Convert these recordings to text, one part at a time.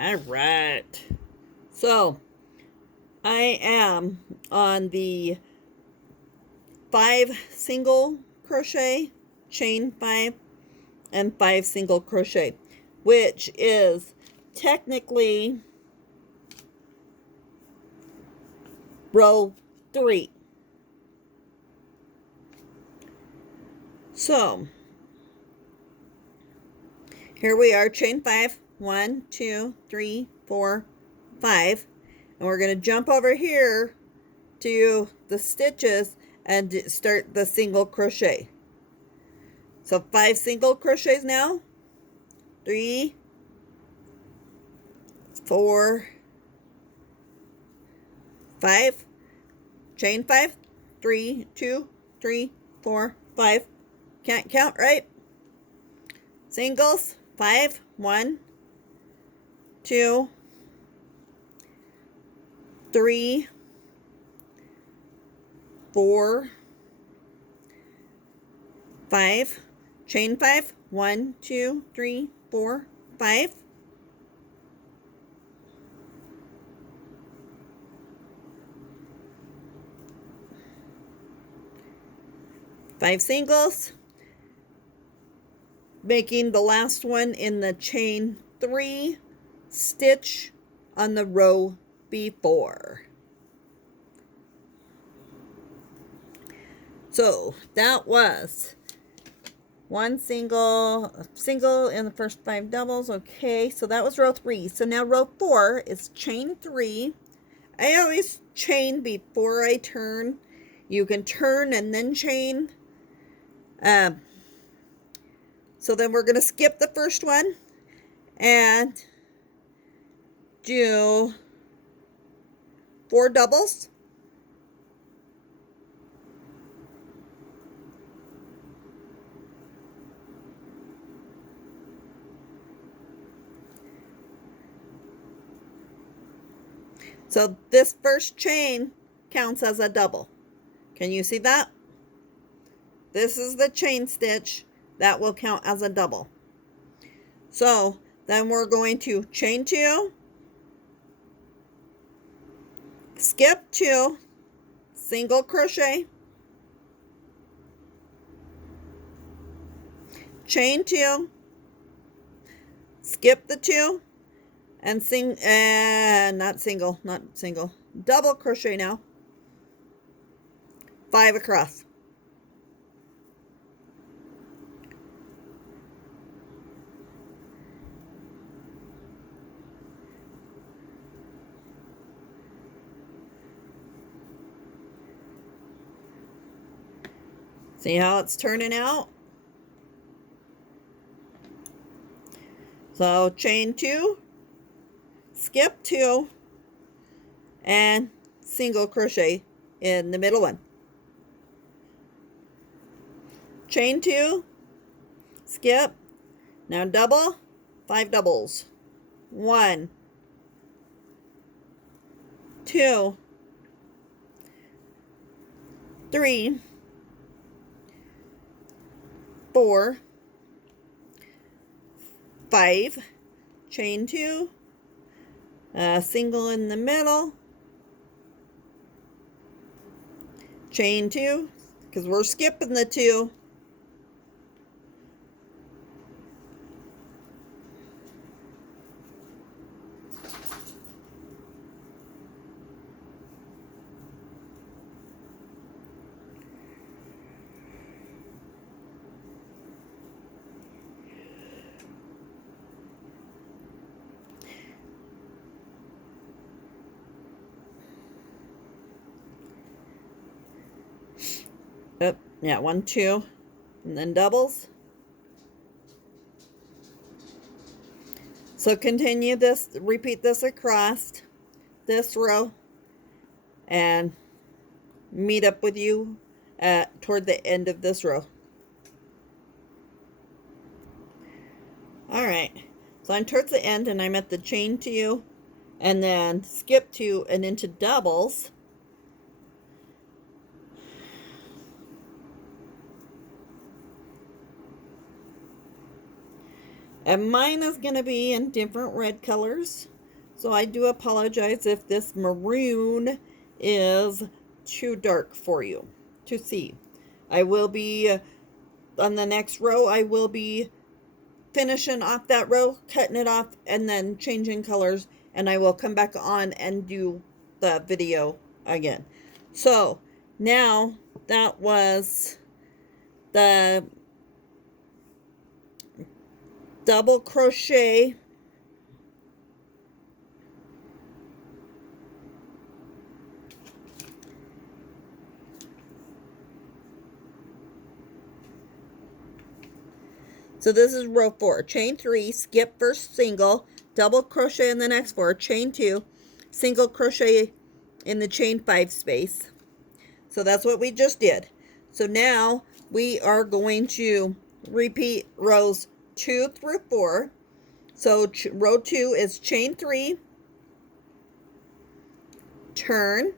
All right. So I am on the 5 single crochet, chain 5, and 5 single crochet, which is technically row 3. So here we are, chain 5, 1, 2, 3, 4, 5, and we're going to jump over here to the stitches and start the single crochet. So 5 single crochets now, 3, 4, 5, chain 5, 3, 2, 3, 4, 5. Can't count, right? Singles, 5, 1, 2, 3, 4, 5, chain 5, 1, 2, 3, 4, 5. Five singles, making the last one in the chain 3 stitch on the row before. So that was one single in the first 5 doubles. Okay, so that was row 3. So now row 4 is chain 3. I always chain before I turn. You can turn and then chain. So then we're going to skip the first one and do 4 doubles. So this first chain counts as a double. Can you see that? This is the chain stitch that will count as a double. So then we're going to chain 2, skip 2, single crochet, chain 2, skip the 2, and not single, double crochet now, 5 across. See how it's turning out? So chain 2, skip 2, and single crochet in the middle one. Chain 2, skip, now double, 5 doubles. 1, 2, 3, 4, 5, chain 2, single in the middle, chain 2, because we're skipping the 2, oh, yeah, 1, 2, and then doubles. So continue this, repeat this across this row, and meet up with you toward the end of this row. All right, so I'm towards the end and I'm at the chain 2 and then skip 2 and into doubles. And mine is going to be in different red colors. So I do apologize if this maroon is too dark for you to see. I will be, on the next row, I will be finishing off that row, cutting it off, and then changing colors. And I will come back on and do the video again. So now that was the double crochet so this is row 4, chain 3, skip first single, double crochet in the next 4, chain 2, single crochet in the chain 5 space. So that's what we just did. So now we are going to repeat rows 2 through 4. So row 2 is chain 3, turn,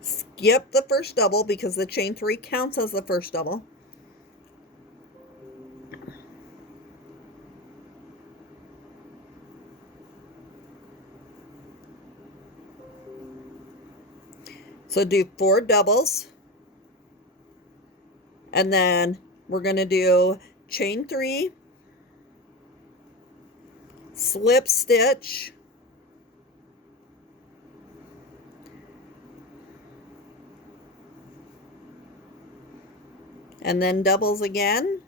skip the first double because the chain 3 counts as the first double. So do 4 doubles. And then we're going to do chain 3, slip stitch, and then doubles again.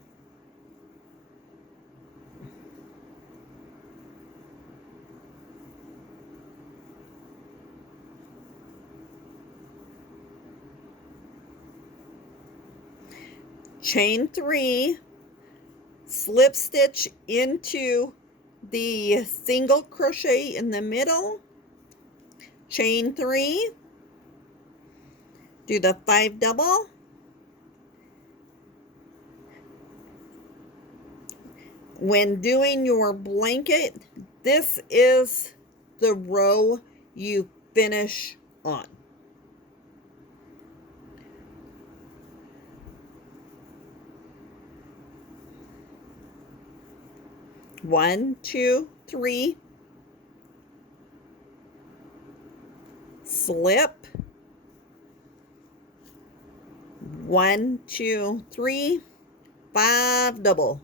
Chain 3, slip stitch into the single crochet in the middle, chain 3, do the 5 double, when doing your blanket, this is the row you finish on. One, two, three, slip, 1, 2, 3, 5 double,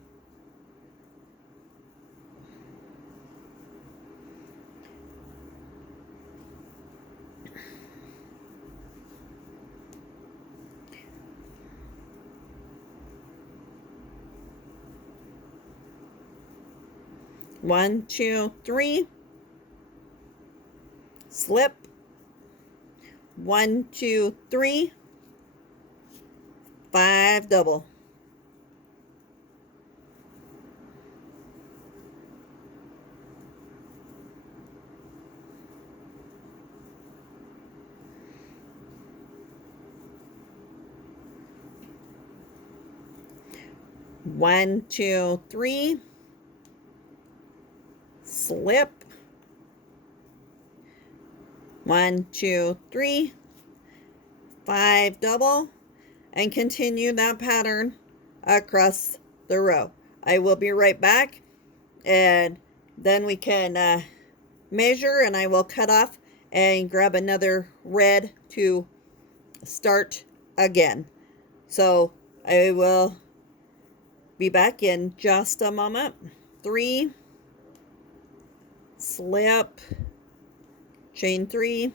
one, two, three, slip, 1, 2, 3, 5 double, one, two, three, slip, 1, 2, 3, 5 double, and continue that pattern across the row. I will be right back, and then we can measure, and I will cut off and grab another red to start again. So I will be back in just a moment. 3, slip, chain 3,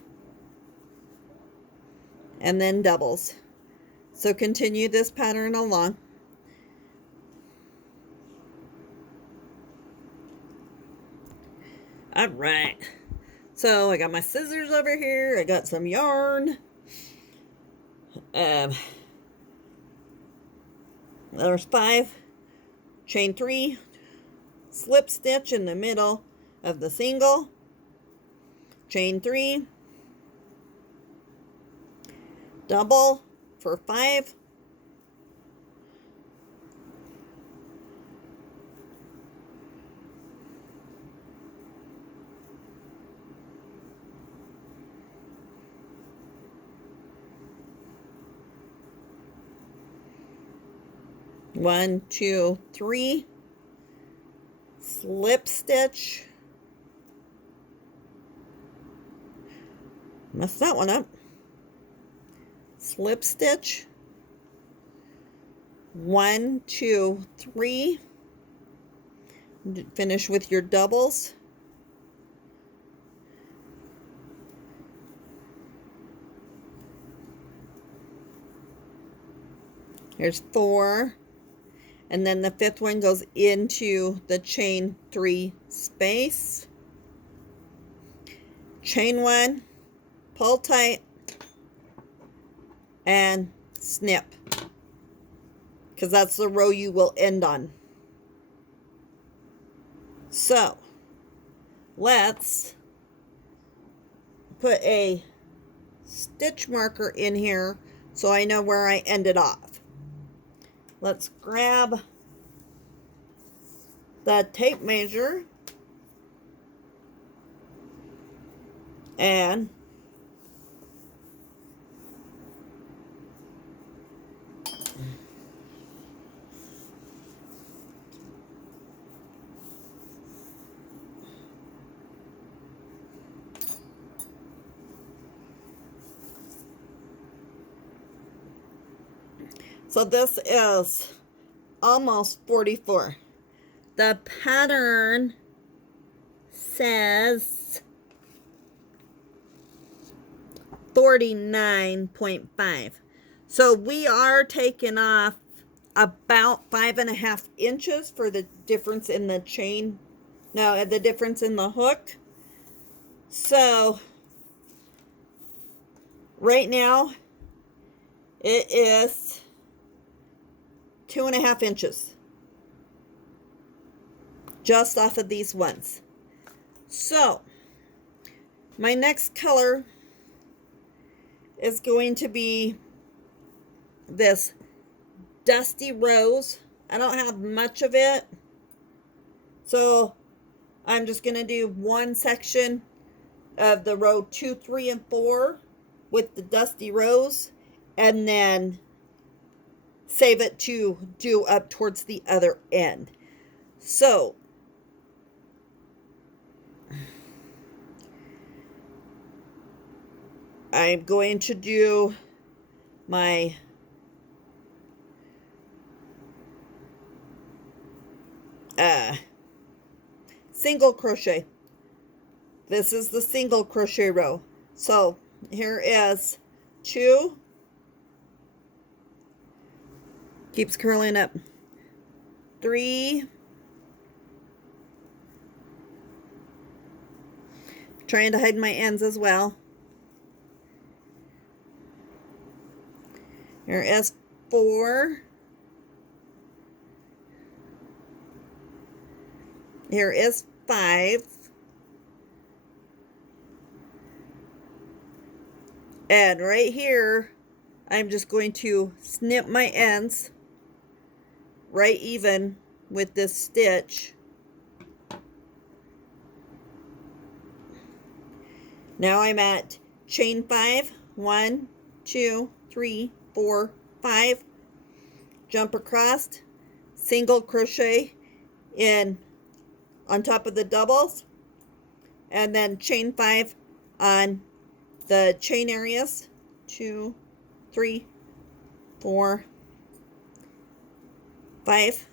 and then doubles. So continue this pattern along. All right. So I got my scissors over here. I got some yarn. There's 5, chain 3, slip stitch in the middle of the single, chain 3, double for 5, 1, 2, 3, slip stitch, messed that one up, slip stitch, 1, 2, 3, finish with your doubles, here's 4, and then the 5th one goes into the chain 3 space, chain 1, pull tight, and snip, because that's the row you will end on. So let's put a stitch marker in here so I know where I ended off. Let's grab the tape measure and so this is almost 44. The pattern says 49.5. So we are taking off about 5.5 inches for the difference in the chain. No, the difference in the hook. So right now it is 2.5 inches just off of these ones. So my next color is going to be this dusty rose. I don't have much of it, so I'm just going to do one section of the row 2, 3, and 4 with the dusty rose, and then save it to do up towards the other end. So I'm going to do my single crochet. This is the single crochet row. So here is 2, keeps curling up, 3, trying to hide my ends as well. Here is 4. Here is 5. And right here, I'm just going to snip my ends right even with this stitch. Now I'm at chain 5. 1, 2, 3, 4, 5. Jump across, single crochet in on top of the doubles, and then chain 5 on the chain areas. 2, 3, 4, 5.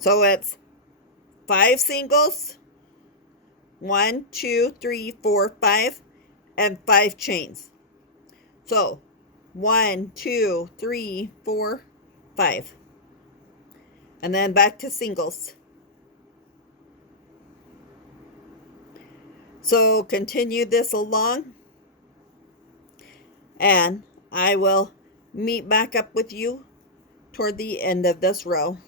So it's 5 singles, 1, 2, 3, 4, 5, and 5 chains. So 1, 2, 3, 4, 5. And then back to singles. So continue this along, and I will meet back up with you toward the end of this row.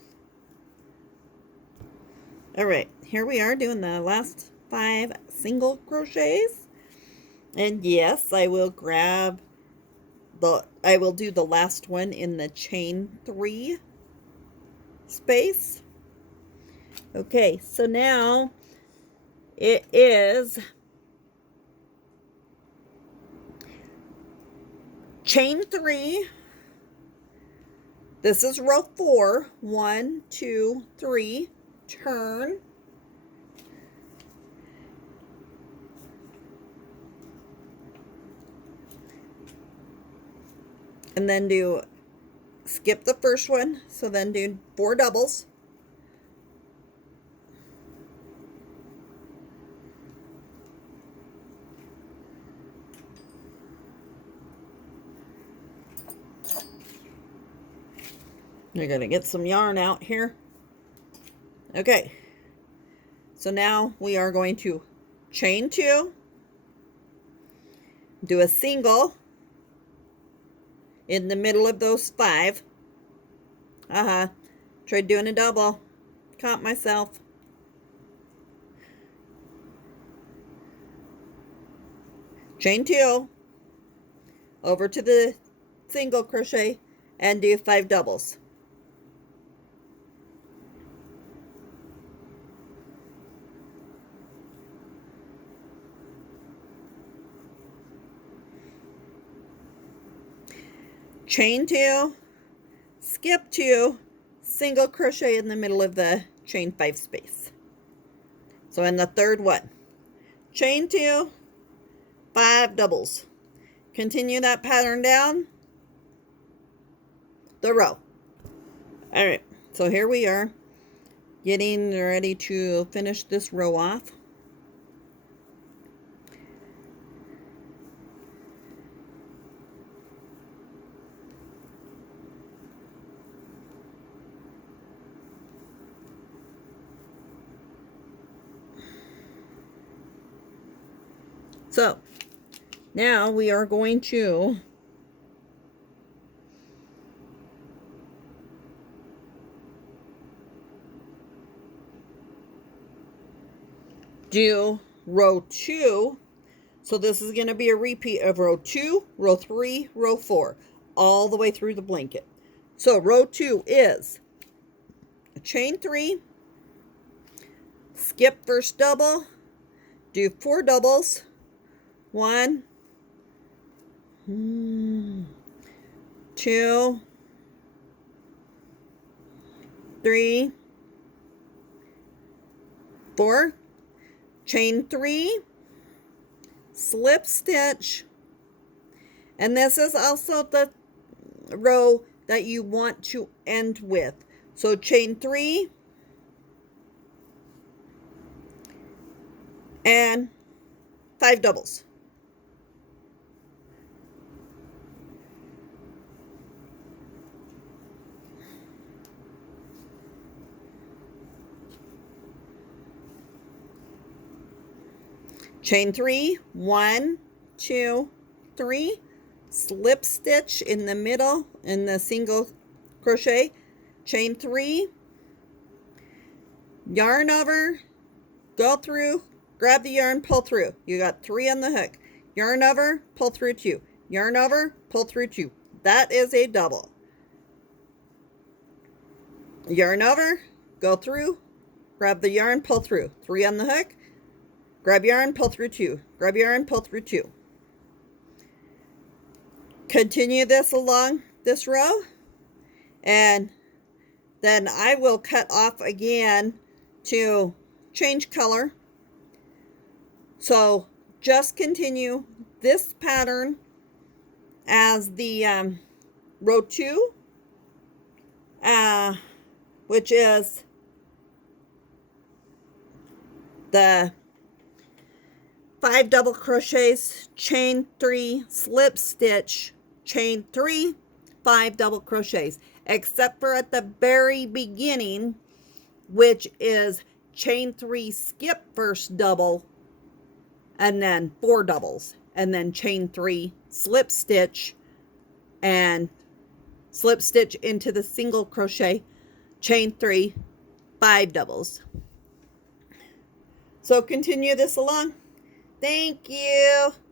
All right, here we are doing the last 5 single crochets. And yes, I will grab I will do the last one in the chain 3 space. Okay, so now it is chain 3. This is row 4. 1, 2, 3. Turn. And then skip the first one, so then do 4 doubles. You're going to get some yarn out here. Okay, so now we are going to chain 2, do a single in the middle of those 5. Tried doing a double. Caught myself. Chain 2, over to the single crochet, and do 5 doubles. Chain 2, skip 2, single crochet in the middle of the chain 5 space. So in the third one, chain 2, 5 doubles. Continue that pattern down the row. All right, so here we are getting ready to finish this row off. So now we are going to do row 2. So this is going to be a repeat of row 2, row 3, row 4, all the way through the blanket. So row 2 is a chain 3, skip first double, do 4 doubles. 1, 2, 3, 4, chain 3, slip stitch, and this is also the row that you want to end with. So chain 3 and 5 doubles. Chain 3, 1, 2, 3, slip stitch in the middle in the single crochet, chain 3, yarn over, go through, grab the yarn, pull through. You got 3 on the hook. Yarn over, pull through 2. Yarn over, pull through 2. That is a double. Yarn over, go through, grab the yarn, pull through. 3 on the hook. Grab yarn, pull through 2. Grab yarn, pull through 2. Continue this along this row, and then I will cut off again to change color. So just continue this pattern as the row 2, which is the 5 double crochets, chain 3, slip stitch, chain 3, 5 double crochets, except for at the very beginning, which is chain 3, skip first double, and then 4 doubles, and then chain 3, slip stitch, and slip stitch into the single crochet, chain 3, 5 doubles. So continue this along. Thank you.